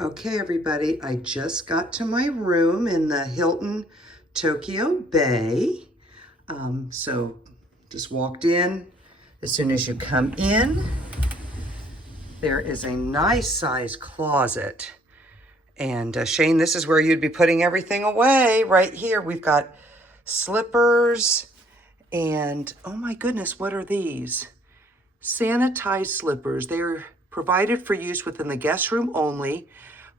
Okay, everybody, I just got to my room in the Hilton Tokyo Bay. So just walked in. As soon as you come in, there is a nice size closet. And Shane, this is where you'd be putting everything away. Right here, we've got slippers and, oh my goodness, what are these? Sanitized slippers. They're provided for use within the guest room only.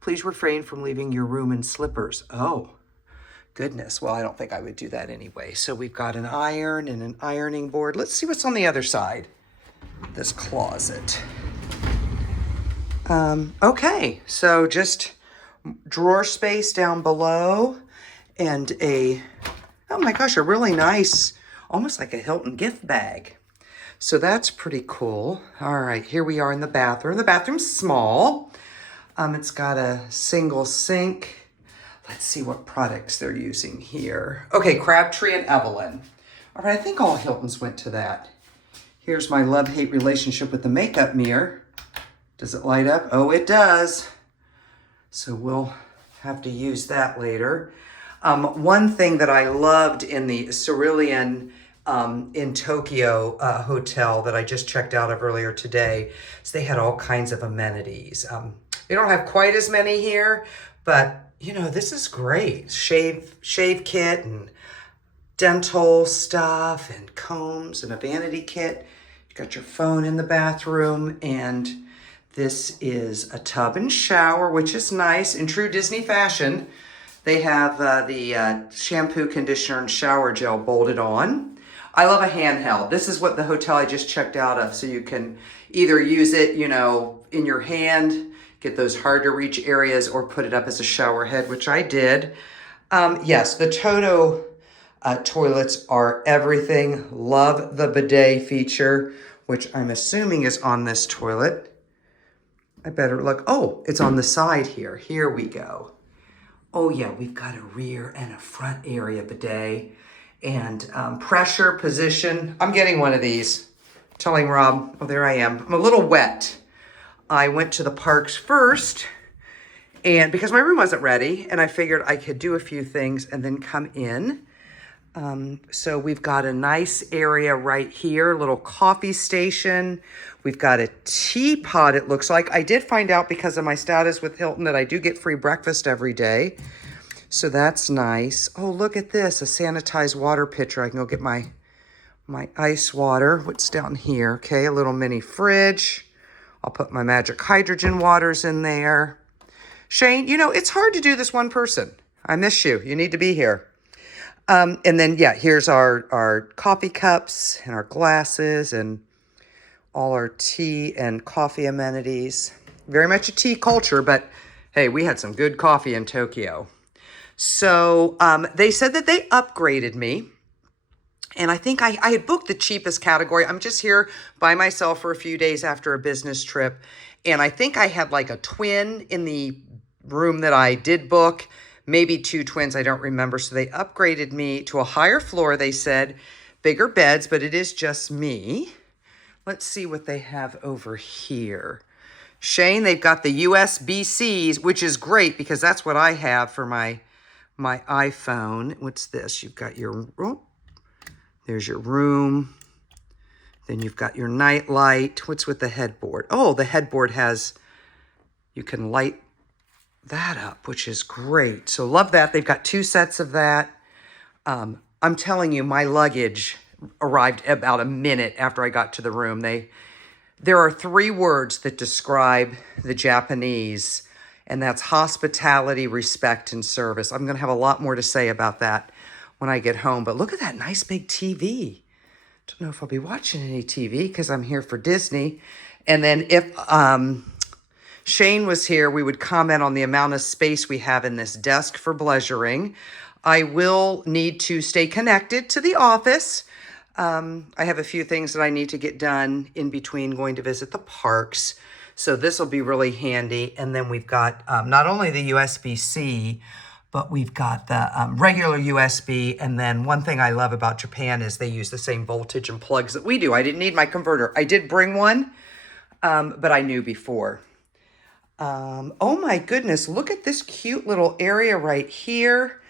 Please refrain from leaving your room in slippers. Oh, goodness. Well, I don't think I would do that anyway. So we've got an iron and an ironing board. Let's see what's on the other side of this closet. Okay, so just drawer space down below and oh my gosh, a really nice, almost like a Hilton gift bag. So that's pretty cool. All right, here we are in the bathroom. The bathroom's small. It's got a single sink. Let's see what products they're using here. Okay, Crabtree and Evelyn. All right, I think all Hiltons went to that. Here's my love-hate relationship with the makeup mirror. Does it light up? Oh, it does. So we'll have to use that later. One thing that I loved in the Cerulean in Tokyo hotel that I just checked out of earlier today is they had all kinds of amenities. They don't have quite as many here, but you know, this is great. Shave kit and dental stuff and combs and a vanity kit. You got your phone in the bathroom, and this is a tub and shower, which is nice. In true Disney fashion, they have the shampoo, conditioner, and shower gel bolted on. I love a handheld. This is what the hotel I just checked out of, so you can either use it, you know, in your hand, get those hard to reach areas, or put it up as a shower head, which I did. Yes, the Toto toilets are everything. Love the bidet feature, which I'm assuming is on this toilet. I better look. Oh, it's on the side here. Here we go. Oh yeah, we've got a rear and a front area bidet and pressure position. I'm getting one of these. Telling Rob, oh, there I am. I'm a little wet. I went to the parks first, and because my room wasn't ready, and I figured I could do a few things and then come in. So we've got a nice area right here, a little coffee station. We've got a teapot, it looks like. I did find out because of my status with Hilton that I do get free breakfast every day. So that's nice. Oh, look at this, a sanitized water pitcher. I can go get my ice water. What's down here? Okay, a little mini fridge. I'll put my magic hydrogen waters in there. Shane, you know, it's hard to do this one person. I miss you. You need to be here. And then, yeah, here's our coffee cups and our glasses and all our tea and coffee amenities. Very much a tea culture, but hey, we had some good coffee in Tokyo. So they said that they upgraded me. And I think I had booked the cheapest category. I'm just here by myself for a few days after a business trip. And I think I had like a twin in the room that I did book, maybe two twins, I don't remember. So they upgraded me to a higher floor, they said, bigger beds, but it is just me. Let's see what they have over here. Shane, they've got the USB-Cs, which is great because that's what I have for my iPhone. What's this? You've got your... Oh, there's your room. Then you've got your night light. What's with the headboard? Oh, the headboard has, you can light that up, which is great. So love that. They've got two sets of that. I'm telling you, my luggage arrived about a minute after I got to the room. There are three words that describe the Japanese, and that's hospitality, respect, and service. I'm going to have a lot more to say about that when I get home. But look at that nice big TV. Don't know if I'll be watching any TV because I'm here for Disney. And then if Shane was here, we would comment on the amount of space we have in this desk for pleasuring. I will need to stay connected to the office. I have a few things that I need to get done in between going to visit the parks. So this will be really handy. And then we've got not only the USB-C, but we've got the regular USB. And then one thing I love about Japan is they use the same voltage and plugs that we do. I didn't need my converter. I did bring one, but I knew before. Oh my goodness, look at this cute little area right here.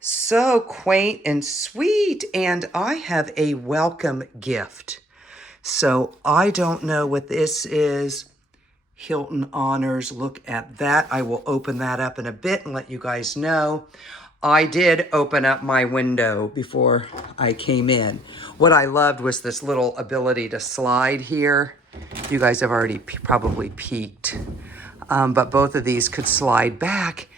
So quaint and sweet. And I have a welcome gift. So I don't know what this is. Hilton Honors, look at that. I will open that up in a bit and let you guys know. I did open up my window before I came in. What I loved was this little ability to slide here. You guys have already probably peeked, but both of these could slide back.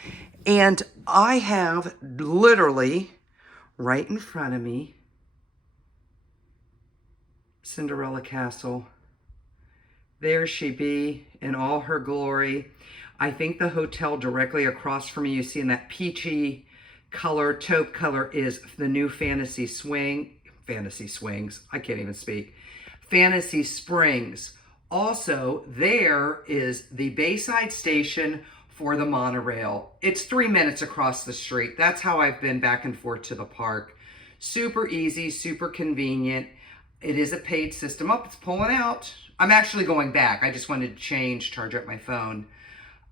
And I have literally right in front of me, Cinderella Castle. There she be in all her glory. I think the hotel directly across from me, you see in that peachy color, taupe color, is the new Fantasy Springs. I can't even speak. Fantasy Springs. Also, there is the Bayside Station for the monorail. It's 3 minutes across the street. That's how I've been back and forth to the park. Super easy, super convenient. It is a paid system. Oh, it's pulling out. I'm actually going back. I just wanted to charge up my phone.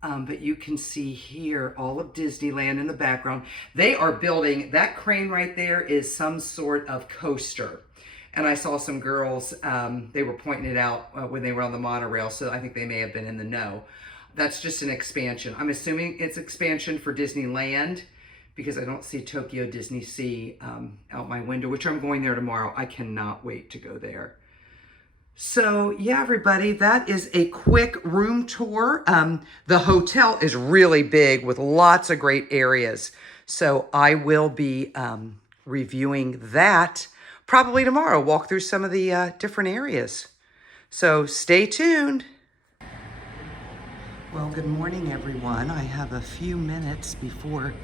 But you can see here all of Disneyland in the background. They are building, that crane right there is some sort of coaster. And I saw some girls, they were pointing it out when they were on the monorail, so I think they may have been in the know. That's just an expansion. I'm assuming it's expansion for Disneyland because I don't see Tokyo Disneysea out my window, which I'm going there tomorrow. I cannot wait to go there. So yeah, everybody, that is a quick room tour. The hotel is really big with lots of great areas. So I will be reviewing that probably tomorrow, walk through some of the different areas. So stay tuned. Well, good morning, everyone. I have a few minutes before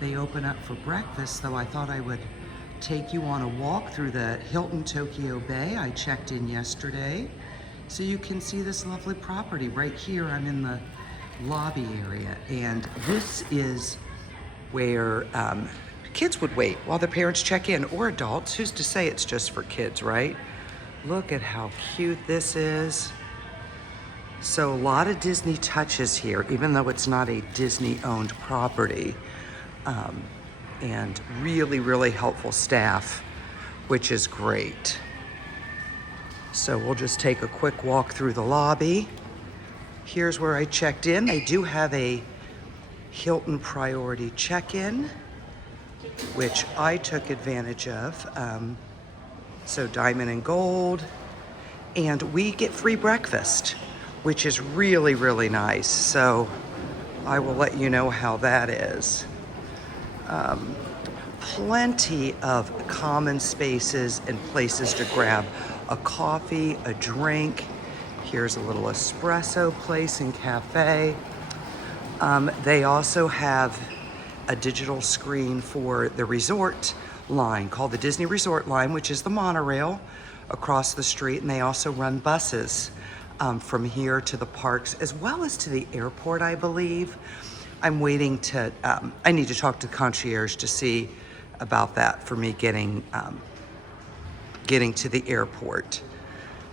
they open up for breakfast, though I thought I would take you on a walk through the Hilton Tokyo Bay. I checked in yesterday, so you can see this lovely property. Right here, I'm in the lobby area, and this is where kids would wait while their parents check in, or adults. Who's to say it's just for kids, right? Look at how cute this is. So a lot of Disney touches here, even though it's not a Disney-owned property. And really, really helpful staff, which is great. So we'll just take a quick walk through the lobby. Here's where I checked in. They do have a Hilton priority check-in, which I took advantage of. So diamond and gold. And we get free breakfast, which is really, really nice. So I will let you know how that is. Plenty of common spaces and places to grab a coffee, a drink. Here's a little espresso place and cafe. They also have a digital screen for the resort line called the Disney Resort Line, which is the monorail across the street. And they also run buses from here to the parks as well as to the airport, I believe. I'm waiting to, I need to talk to the concierge to see about that for me getting to the airport.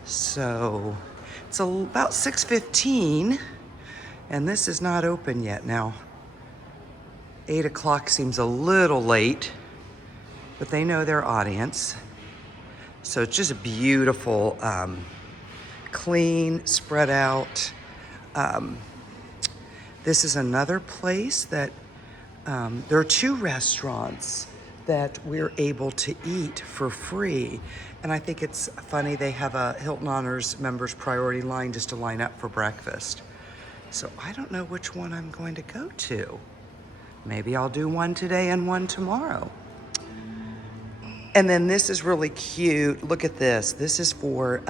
So it's about 6:15 and this is not open yet. Now, 8 o'clock seems a little late, but they know their audience. So it's just a beautiful, clean, spread out. This is another place that there are 2 restaurants that we're able to eat for free. And I think it's funny, they have a Hilton Honors members priority line just to line up for breakfast. So I don't know which one I'm going to go to. Maybe I'll do one today and one tomorrow. And then this is really cute. Look at this. This is for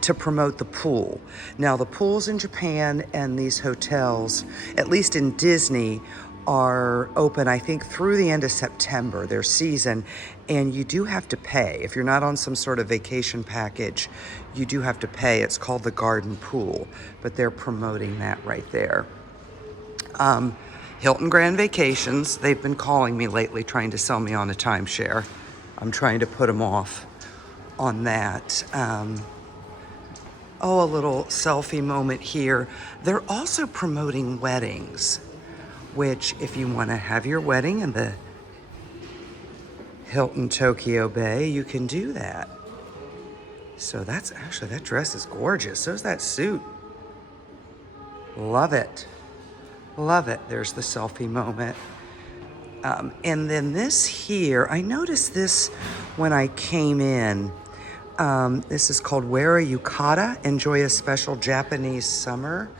to promote the pool. Now the pools in Japan and these hotels, at least in Disney, are open, I think, through the end of September, their season, and you do have to pay. If you're not on some sort of vacation package, you do have to pay. It's called the Garden Pool, but they're promoting that right there. Hilton Grand Vacations, they've been calling me lately trying to sell me on a timeshare. I'm trying to put them off on that. Oh, a little selfie moment here. They're also promoting weddings, which if you want to have your wedding in the Hilton Tokyo Bay, you can do that. So that's actually, that dress is gorgeous. So's that suit. Love it. Love it. There's the selfie moment. And then this here, I noticed this when I came in. This is called Wear a Yukata, Enjoy a Special Japanese Summer.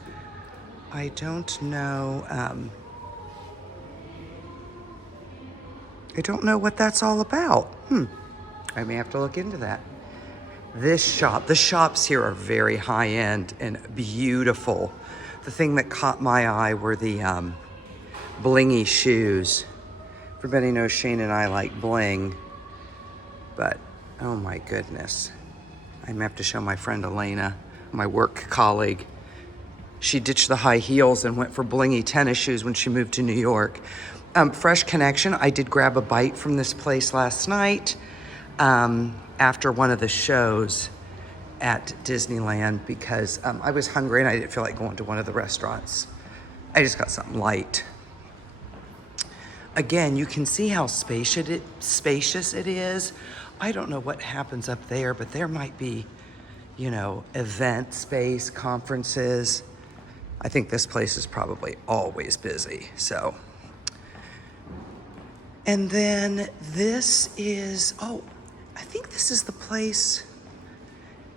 I don't know. I don't know what that's all about. I may have to look into that. This shop, the shops here are very high end and beautiful. The thing that caught my eye were the blingy shoes. Everybody knows Shane and I like bling, but oh my goodness. I'm gonna have to show my friend Elena, my work colleague. She ditched the high heels and went for blingy tennis shoes when she moved to New York. Fresh connection, I did grab a bite from this place last night after one of the shows at Disneyland because I was hungry and I didn't feel like going to one of the restaurants. I just got something light. Again, you can see how spacious it is. I don't know what happens up there, but there might be, you know, event space, conferences. I think this place is probably always busy, so. And then this is, oh, I think this is the place,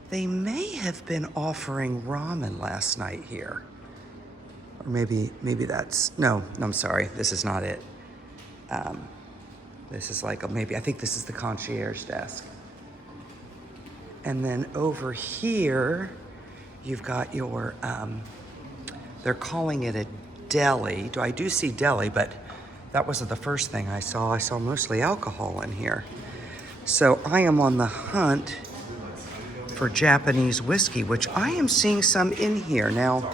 they may have been offering ramen last night here. Or maybe that's, no, I'm sorry, this is not it. This is like, maybe, I think this is the concierge desk. And then over here, you've got your, they're calling it a deli. I do see deli, but that wasn't the first thing I saw. I saw mostly alcohol in here. So I am on the hunt for Japanese whiskey, which I am seeing some in here. Now,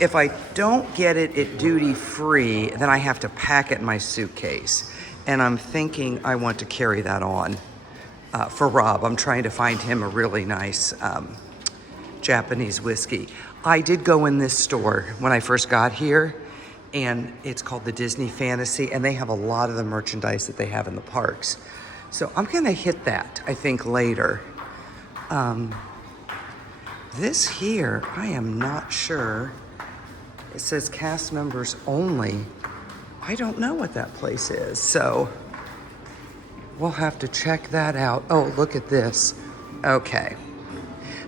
if I don't get it at duty free, then I have to pack it in my suitcase. And I'm thinking I want to carry that on for Rob. I'm trying to find him a really nice Japanese whiskey. I did go in this store when I first got here, and it's called the Disney Fantasy, and they have a lot of the merchandise that they have in the parks. So I'm gonna hit that, I think, later. This here, I am not sure. It says cast members only. I don't know what that place is, so we'll have to check that out. Oh, look at this. Okay.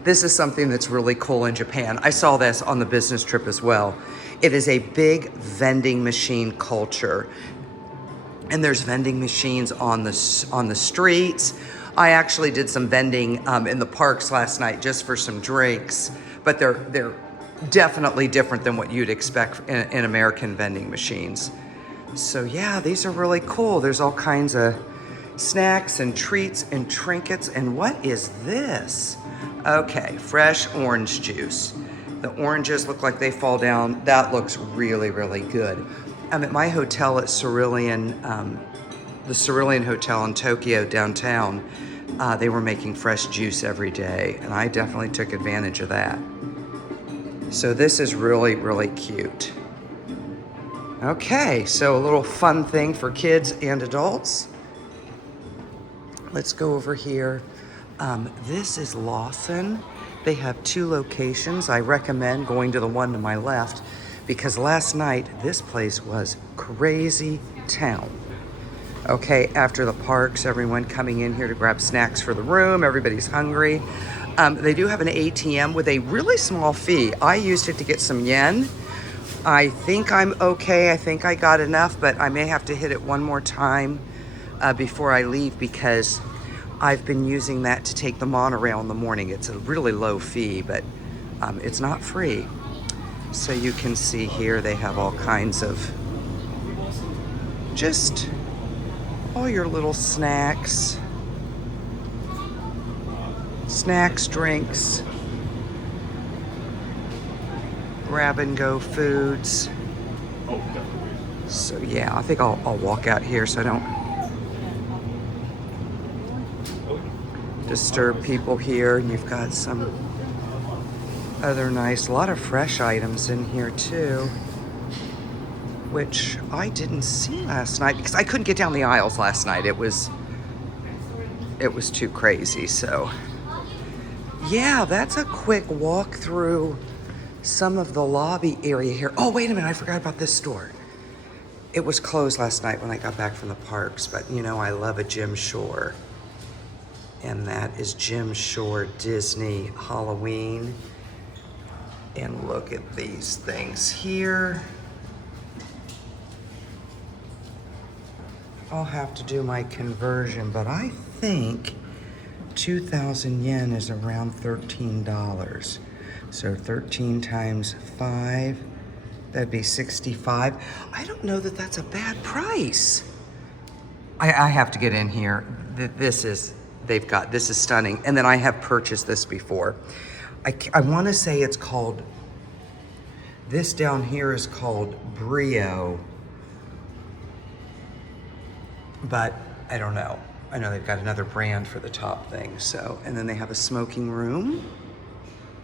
This is something that's really cool in Japan. I saw this on the business trip as well. It is a big vending machine culture. And there's vending machines on the streets. I actually did some vending in the parks last night just for some drinks, but they're definitely different than what you'd expect in American vending machines. So yeah, these are really cool. There's all kinds of snacks and treats and trinkets. And what is this? Okay, fresh orange juice. The oranges look like they fall down. That looks really, really good. I'm at my hotel at Cerulean, the Cerulean Hotel in Tokyo downtown. They were making fresh juice every day, and I definitely took advantage of that. So this is really, really cute. Okay, so a little fun thing for kids and adults. Let's go over here. This is Lawson. They have 2 locations. I recommend going to the one to my left because last night this place was crazy town. Okay, after the parks, everyone coming in here to grab snacks for the room. Everybody's hungry. They do have an ATM with a really small fee. I used it to get some yen. I think I'm okay. I think I got enough, but I may have to hit it one more time before I leave because I've been using that to take the monorail in the morning. It's a really low fee, but it's not free. So you can see here they have all kinds of just all your little snacks, drinks, grab and go foods. So yeah, I think I'll walk out here so I don't disturb people here. And you've got some Other nice, a lot of fresh items in here too, which I didn't see last night because I couldn't get down the aisles last night. It was too crazy. So yeah, that's a quick walk through some of the lobby area here. Oh, wait a minute, I forgot about this store. It was closed last night when I got back from the parks, but you know I love a Jim Shore. And that is Jim Shore Disney Halloween. And look at these things here. I'll have to do my conversion, but I think 2,000 yen is around $13. So 13 times 5, that'd be 65. I don't know that that's a bad price. I have to get in here. This is stunning. And then I have purchased this before. I want to say it's called, this down here is called Brio, but I don't know. I know they've got another brand for the top thing. So, and then they have a smoking room.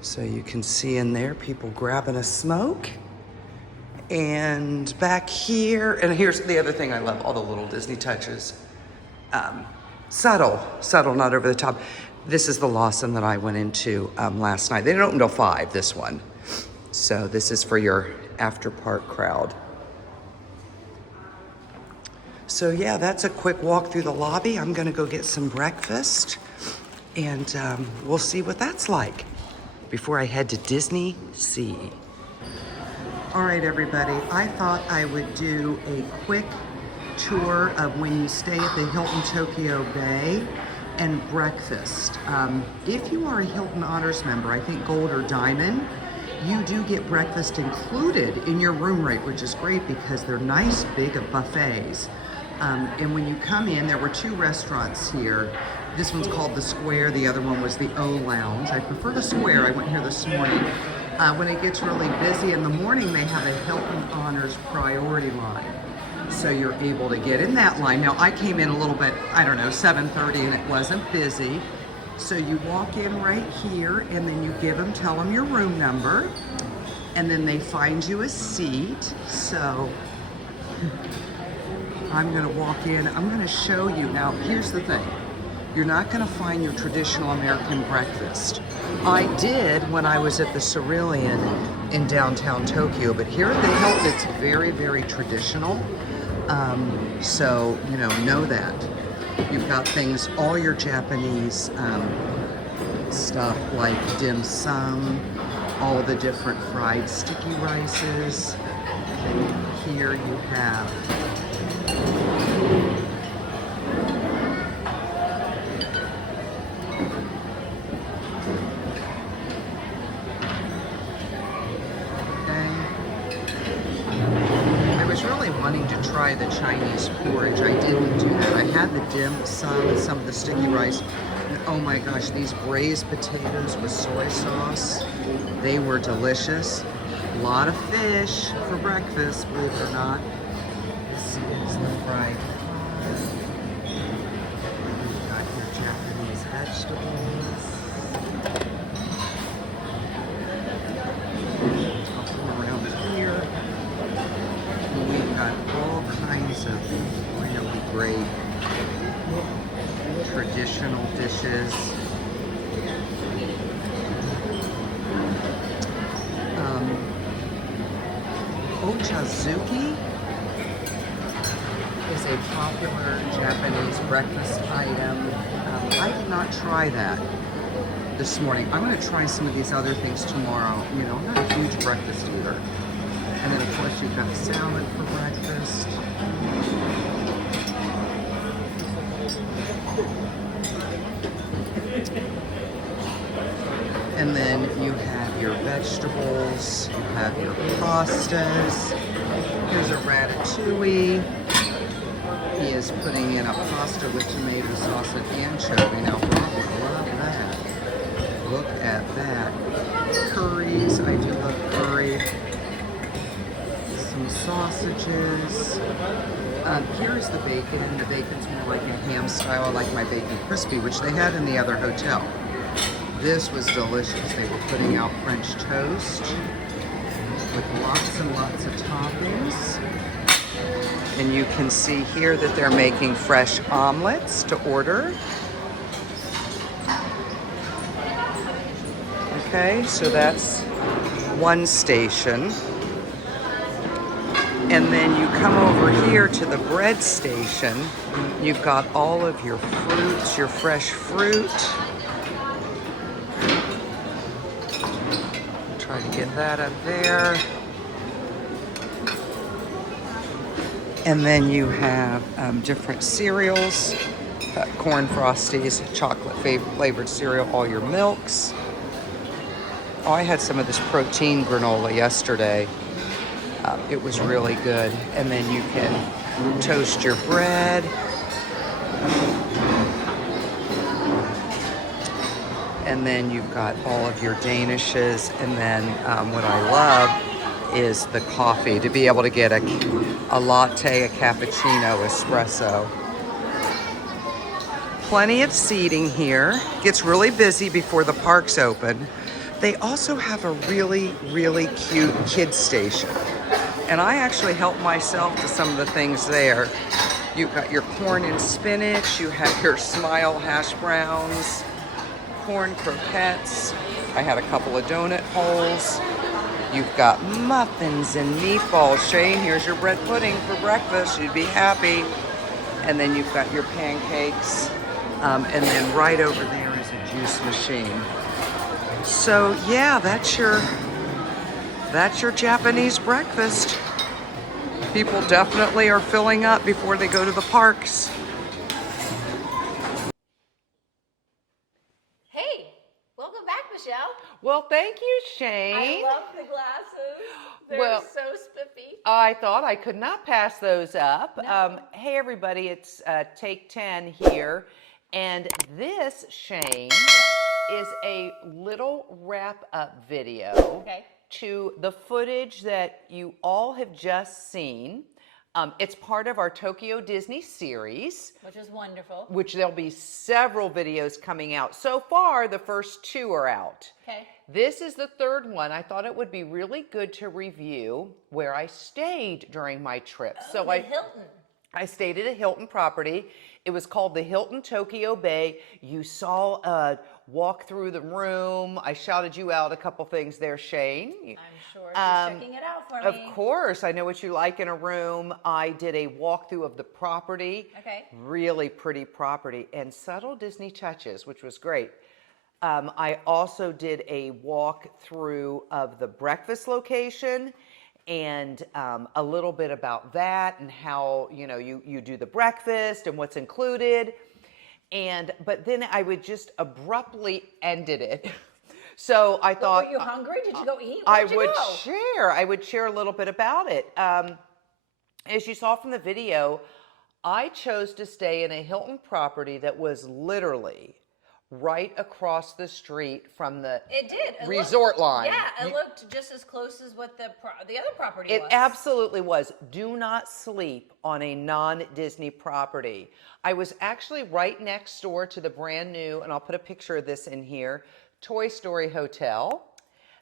So you can see in there people grabbing a smoke. And back here, and here's the other thing I love, all the little Disney touches. Subtle, not over the top. This is the Lawson that I went into last night. They didn't open until 5, this one. So this is for your after park crowd. So yeah, that's a quick walk through the lobby. I'm gonna go get some breakfast and we'll see what that's like before I head to Disneysea. All right, everybody, I thought I would do a quick tour of when you stay at the Hilton Tokyo Bay and breakfast. If you are a Hilton Honors member, I think Gold or Diamond, you do get breakfast included in your room rate, which is great because they're nice big buffets. And when you come in, there were 2 restaurants here. This one's called The Square, the other one was the O Lounge. I prefer The Square, I went here this morning. When it gets really busy in the morning, they have a Hilton Honors priority line. So you're able to get in that line. Now I came in a little bit, I don't know, 7:30 and it wasn't busy. So you walk in right here and then you tell them your room number and then they find you a seat. So I'm gonna walk in, I'm gonna show you. Now here's the thing. You're not gonna find your traditional American breakfast. I did when I was at the Cerulean in downtown Tokyo, but here at the Hilton, it's very, very traditional. So, you know that. You've got things, all your Japanese stuff like dim sum, all the different fried sticky rices. Here you have try the Chinese porridge. I didn't do that. I had the dim sum and some of the sticky rice. And oh my gosh, these braised potatoes with soy sauce, they were delicious. A lot of fish for breakfast, believe it or not. This is the fried. You've got your Japanese vegetables. Around here. We've got all kinds of really great traditional dishes. Ochazuke is a popular Japanese breakfast item. I did not try that this morning. I'm going to try some of these other things tomorrow. You know, I'm not a huge breakfast eater. And then, of course, you've got salad for breakfast. And then you have your vegetables, you have your pastas. Here's a ratatouille. He is putting in a pasta with tomato sauce and anchovy. Now, Rob would love that. Look at that. Curries, I do love curry. Some sausages. Here's the bacon, and the bacon's more like a ham style. I like my bacon crispy, which they had in the other hotel. this was delicious. They were putting out French toast with lots and lots of toppings. And you can see here that they're making fresh omelets to order. Okay, so that's one station. And then you come over here to the bread station. You've got all of your fruits, your fresh fruit. Try to get that up there. And then you have different cereals, corn frosties, chocolate flavored cereal, all your milks. Oh, I had some of this protein granola yesterday. It was really good. And then you can toast your bread. And then you've got all of your danishes. And then what I love is the coffee, to be able to get a latte, a cappuccino, espresso. Plenty of seating here. Gets really busy before the parks open. They also have a really, really cute kids station. And I actually helped myself to some of the things there. You've got your corn and spinach, you have your Smile hash browns, corn croquettes. I had a couple of donut holes. You've got muffins and meatballs. Shane, here's your bread pudding for breakfast. You'd be happy. And then you've got your pancakes. And then right over there is a juice machine. So yeah, that's your Japanese breakfast. People definitely are filling up before they go to the parks. Hey, welcome back, Michelle. Well, thank you, Shane. I love the glasses. They're Well, so spiffy. I thought I could not pass those up. No. Hey, everybody, it's Take 10 here. And this, Shane, is a little wrap-up video to the footage that you all have just seen. It's part of our Tokyo Disney series. Which is wonderful. Which there'll be several videos coming out. So far, the first 2 are out. Okay. This is the 3rd one. I thought it would be really good to review where I stayed during my trip. Oh, the Hilton. I stayed at a Hilton property. It was called the Hilton Tokyo Bay. You saw a walk through the room. I shouted you out a couple things there, Shane. I'm sure she's checking it out for me. Of course. I know what you like in a room. I did a walkthrough of the property. Okay. Really pretty property and subtle Disney touches, which was great. I also did a walkthrough of the breakfast location and a little bit about that and how, you know, you do the breakfast and what's included. But then I would just abruptly ended it. So I thought, were you hungry? Did you go eat? I would share a little bit about it. As you saw from the video, I chose to stay in a Hilton property that was literally right across the street from the resort line. Yeah, it looked just as close as what the other property was. It absolutely was. Do not sleep on a non-Disney property. I was actually right next door to the brand new, and I'll put a picture of this in here, Toy Story Hotel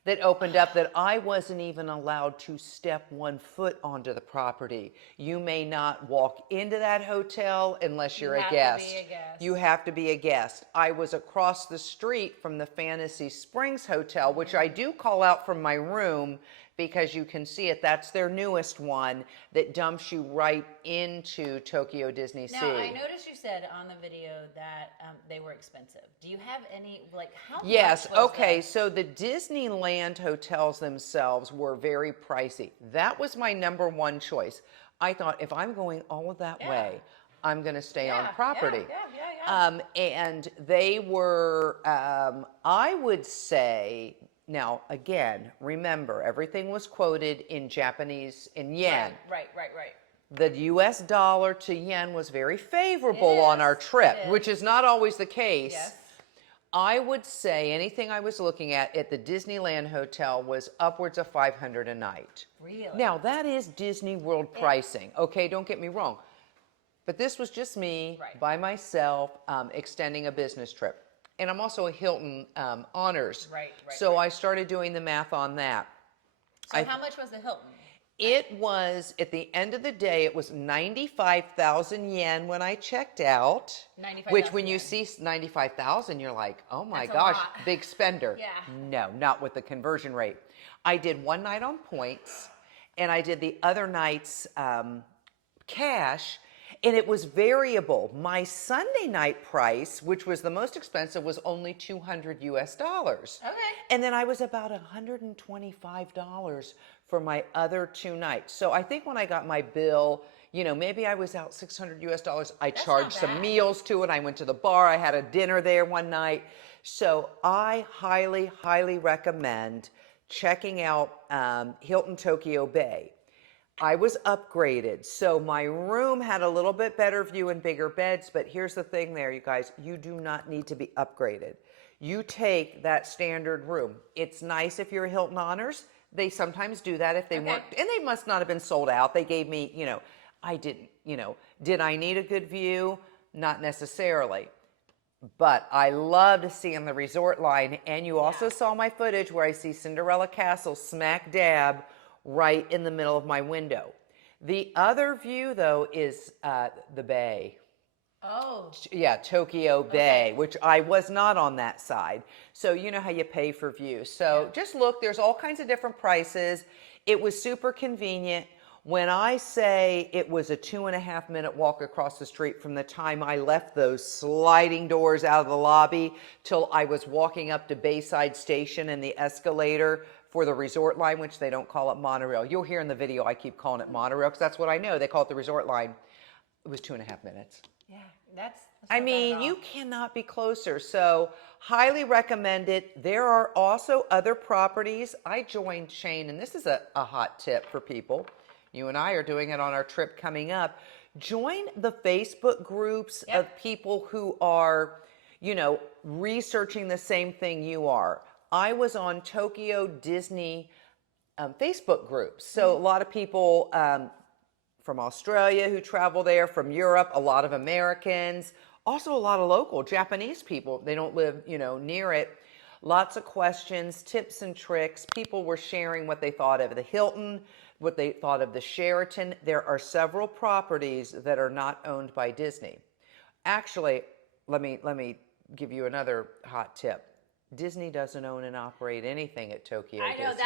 that opened up that I wasn't even allowed to step 1 foot onto the property. You may not walk into that hotel unless you're a guest. You have to be a guest. You have to be a guest. I was across the street from the Fantasy Springs Hotel, which I do call out from my room because you can see it. That's their newest one that dumps you right into Tokyo Disney Sea. Now, I noticed you said on the video that they were expensive. Do you have any, like, how much Yes, was okay, that? so the Disneyland hotels themselves were very pricey. That was my number 1 choice. I thought, if I'm going all of that way, I'm going to stay on property. And they were, I would say, now, again, remember, everything was quoted in Japanese, in yen. Right. The US dollar to yen was very favorable on our trip, which is not always the case. Yes. I would say anything I was looking at the Disneyland Hotel was upwards of $500 a night. Really? Now, that is Disney World pricing, okay? Don't get me wrong. But this was just me, by myself, extending a business trip. and I'm also a Hilton honors. Right. So I started doing the math on that. So how much was the Hilton? It was, at the end of the day, it was 95,000 yen when I checked out. 95,000 Which when you yen. see 95,000, you're like, oh my That's a gosh, lot. big spender. Yeah. No, not with the conversion rate. I did one night on points, and I did the other nights cash, and it was variable. My Sunday night price, which was the most expensive, was only $200 US. Okay. And then I was about $125 for my other 2 nights. So I think when I got my bill, you know, maybe I was out $600 US. I charged some bad. meals to it. I went to the bar. I had a dinner there one night. So I highly, highly recommend checking out Hilton Tokyo Bay. I was upgraded, so my room had a little bit better view and bigger beds, but here's the thing there, you guys, you do not need to be upgraded. You take that standard room. It's nice if you're a Hilton Honors. They sometimes do that if they weren't, and they must not have been sold out. They gave me, you know, I didn't, you know, did I need a good view? Not necessarily. But I loved seeing the resort line, and you also saw my footage where I see Cinderella Castle smack dab right in the middle of my window. The other view, though, is the bay. Oh. Yeah, Tokyo Bay, which I was not on that side. So you know how you pay for views. So just look, there's all kinds of different prices. It was super convenient. When I say it was a 2.5 minute walk across the street from the time I left those sliding doors out of the lobby till I was walking up to Bayside Station and the escalator for the resort line, which they don't call it monorail. You'll hear in the video I keep calling it monorail because that's what I know. They call it the resort line. It was 2.5 minutes. Yeah, that's I not bad mean, at all. you cannot be closer. So highly recommend it. There are also other properties. I joined Shane, and this is a hot tip for people. You and I are doing it on our trip coming up. Join the Facebook groups of people who are, you know, researching the same thing you are. I was on Tokyo Disney Facebook groups. So a lot of people from Australia who travel there, from Europe, a lot of Americans, also a lot of local Japanese people. They don't live, you know, near it. Lots of questions, tips and tricks. People were sharing what they thought of the Hilton, what they thought of the Sheraton. There are several properties that are not owned by Disney. Actually, let me give you another hot tip. Disney doesn't own and operate anything at Tokyo I know Disney.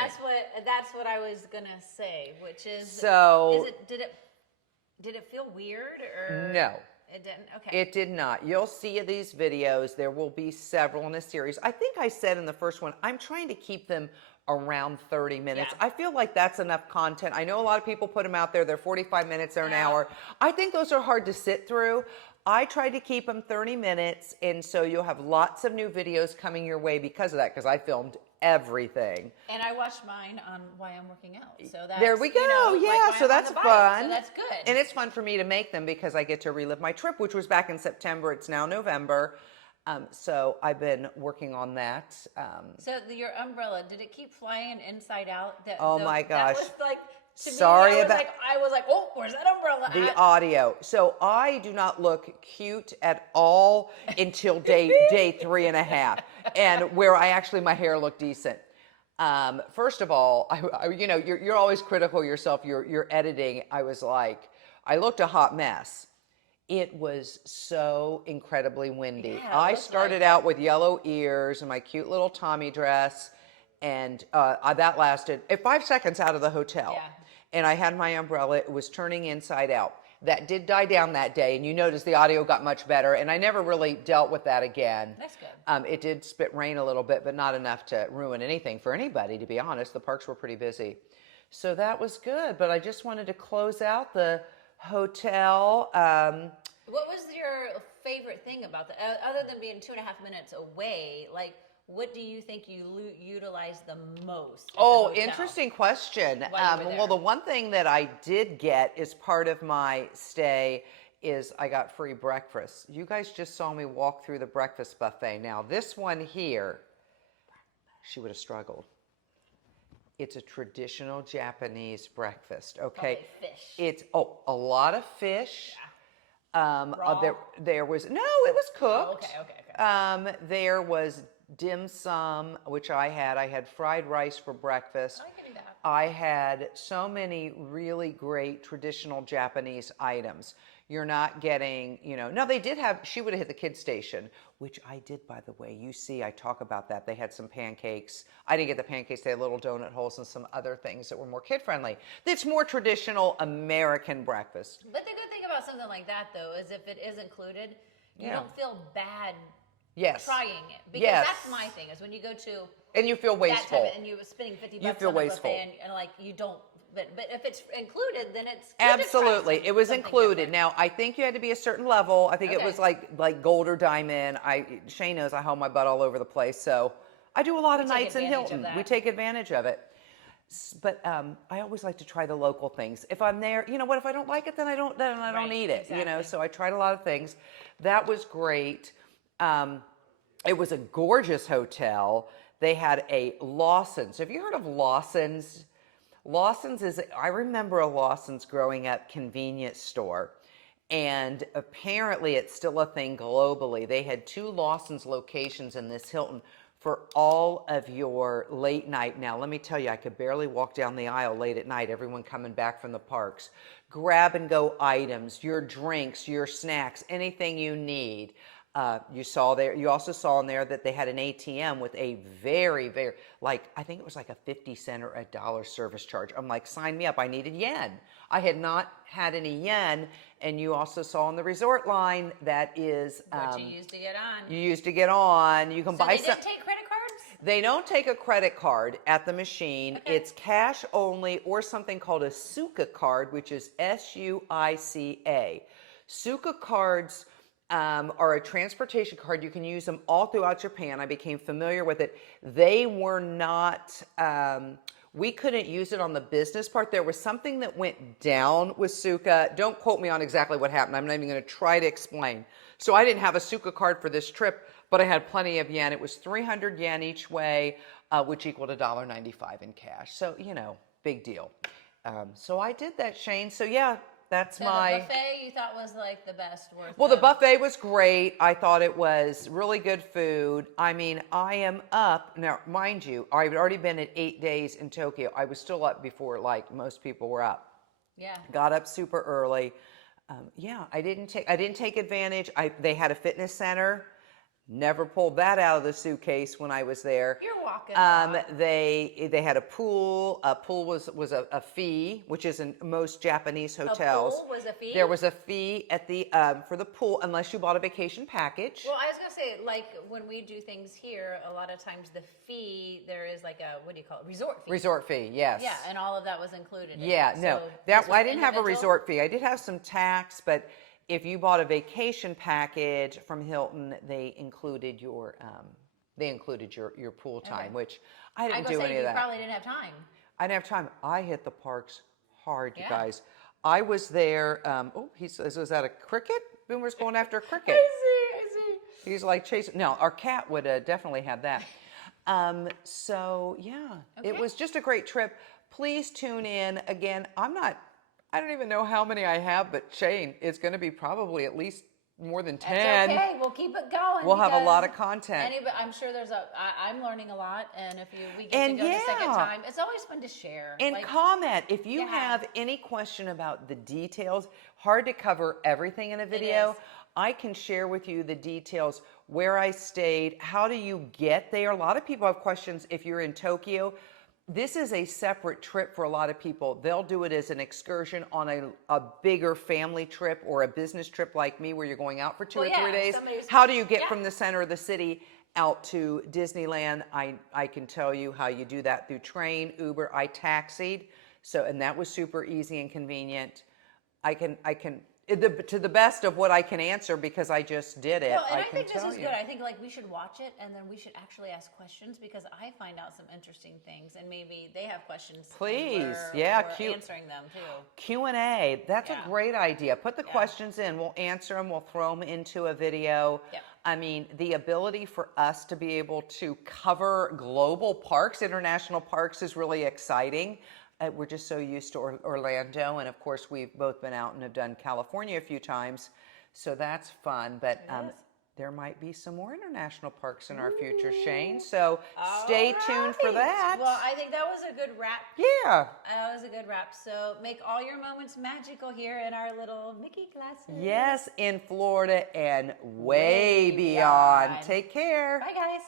that's what I was gonna say, which is So did it feel weird or no. It didn't. Okay. It did not. You'll see these videos. There will be several in a series. I think I said in the first one, I'm trying to keep them around 30 minutes. Yeah. I feel like that's enough content. I know a lot of people put them out there. They're 45 minutes, they're an hour. I think those are hard to sit through. I tried to keep them 30 minutes, and so you'll have lots of new videos coming your way because of that, because I filmed everything. And I watched mine on why I'm working out. So that's, There we go. you know, like yeah, why so I'm on that's the bike. fun. So that's good. And it's fun for me to make them because I get to relive my trip, which was back in September. It's now November. So I've been working on that. So your umbrella, did it keep flying inside out? Oh my gosh. That was like, to Sorry me, about- I was like, oh, where's that umbrella The at? audio. So I do not look cute at all until day 3.5, and where I actually, my hair looked decent. First of all, I you know, you're always critical of yourself. You're editing. I was like, I looked a hot mess. It was so incredibly windy. Yeah, it I looked started like out with yellow ears and my cute little Tommy dress, and that lasted 5 seconds out of the hotel. Yeah. And I had my umbrella. It was turning inside out. That did die down that day, and you notice the audio got much better, and I never really dealt with that again. That's good. It did spit rain a little bit, but not enough to ruin anything for anybody, to be honest. The parks were pretty busy. So that was good, but I just wanted to close out the hotel. What was your favorite thing about other than being 2.5 minutes away? Like, what do you think you utilize the most? At the Oh, hotel? interesting question. While you were Well, there? the one thing that I did get as part of my stay is I got free breakfast. You guys just saw me walk through the breakfast buffet. Now, this one here, she would have struggled. It's a traditional Japanese breakfast, okay? Probably fish. It's, a lot of fish. Raw? There was, no, it was cooked. Oh, okay. There was dim sum, which I had. I had fried rice for breakfast. I can do that. I had so many really great traditional Japanese items. You're not getting, no, they did have, she would have hit the kids station, which I did, by the way. You see, I talk about that. They had some pancakes. I didn't get the pancakes. They had little donut holes and some other things that were more kid-friendly. It's more traditional American breakfast. But the good thing about something like that, though, is if it is included, you Yeah. don't feel bad Yes. trying it. Because Yes. that's my thing, is when you go to And you feel that wasteful. type of, and you're spending $50 You feel on a wasteful. buffet, and like, you don't, but if it's included, then it's good to try Absolutely. It was something included. different. Now, I think you had to be a certain level. I think it Okay. was like gold or diamond. Shane knows I hold my butt all over the place. So I do a lot of We take nights in advantage of Hilton. that. We take advantage of it. But I always like to try the local things. If I'm there, what, if I don't like it, then I don't Right, eat it, exactly. So I tried a lot of things. That was great. It was a gorgeous hotel. They had a Lawson's. Have you heard of Lawson's? Lawson's I remember a Lawson's growing up convenience store. And apparently it's still a thing globally. They had 2 Lawson's locations in this Hilton for all of your late night. Now, let me tell you, I could barely walk down the aisle late at night, everyone coming back from the parks. Grab and go items, your drinks, your snacks, anything you need. You also saw in there that they had an ATM with a very, very, I think it was like a 50-cent or $1 service charge. I'm like, sign me up. I needed yen. I had not had any yen. And you also saw on the resort line that is What you used to get on. you used to get on. You can So buy they some. didn't take credit cards? They don't take a credit card at the machine. Okay. It's cash only, or something called a Suica card, which is SUICA. Suica cards are a transportation card. You can use them all throughout Japan. I became familiar with it. They were not, we couldn't use it on the business part. There was something that went down with Suica. Don't quote me on exactly what happened. I'm not even going to try to explain. So I didn't have a Suica card for this trip, but I had plenty of yen. It was 300 yen each way, which equaled $1.95 in cash. So, big deal. So I did that, Shane. So yeah, that's So my... the buffet you thought was like the best worth. Well, the buffet was great. I thought it was really good food. I mean, I am up. Now, mind you, I've already been at 8 days in Tokyo. I was still up before, most people were up. Yeah. Got up super early. I didn't take advantage. They had a fitness center. Never pulled that out of the suitcase when I was there. You're walking a lot. They had a pool. A pool was a fee, which is in most Japanese hotels. A pool was a fee? There was a fee at the for the pool unless you bought a vacation package. Well, I was gonna say, when we do things here, a lot of times the fee, there is what do you call it? Resort fee. Resort fee, yes. Yeah, and all of that was included. Yeah, in it. no, So this was I didn't have a individual? resort fee. I did have some tax, but if you bought a vacation package from Hilton, they included your pool time, which I I didn't go do say any you of that. probably didn't have time. I didn't have time. I hit the parks hard, you Yeah. guys. I was there. He says, "Was that a cricket?" Boomer's going after a cricket. I see. He's like chasing. No, our cat would definitely have that. So yeah, it Okay. was just a great trip. Please tune in again. I don't even know how many I have, but Shane, it's going to be probably at least more than 10. That's okay. We'll keep it going. We'll have a lot of because content. I'm sure I'm learning a lot, and if we get And to go the second yeah. time, it's always fun to share. And comment if you Yeah. have any question about the details. Hard to cover everything in a video. is. I can share with you the details, where I stayed, how do you get there. A lot of people have questions if you're in Tokyo. This is a separate trip for a lot of people. They'll do it as an excursion on a bigger family trip or a business trip like me, where you're going out for 2 Well, or 3 yeah, days. somebody's- How do you get yeah. from the center of the city out to Disneyland? I can tell you how you do that through train, Uber. I taxied, and that was super easy and convenient. I can to the best of what I can answer, because I just did it. Well, and I can think this tell is you. good. I think we should watch it, and then we should actually ask questions, because I find out some interesting things, and maybe they have questions. and Please, we're yeah, answering them too. Q&A. That's Yeah. a great idea. Put the questions in. We'll answer them. We'll throw them into a video. Yeah. I mean, the ability for us to be able to cover global parks, international parks, is really exciting. We're just so used to Orlando, and of course we've both been out and have done California a few times, so that's fun. But It is. there might be some more international parks in our future, Shane. So stay tuned for that. Well, I think that was a good wrap. Yeah. That was a good wrap. So make all your moments magical here in our little Mickey classes. Yes, in Florida and way beyond. Take care. Bye, guys.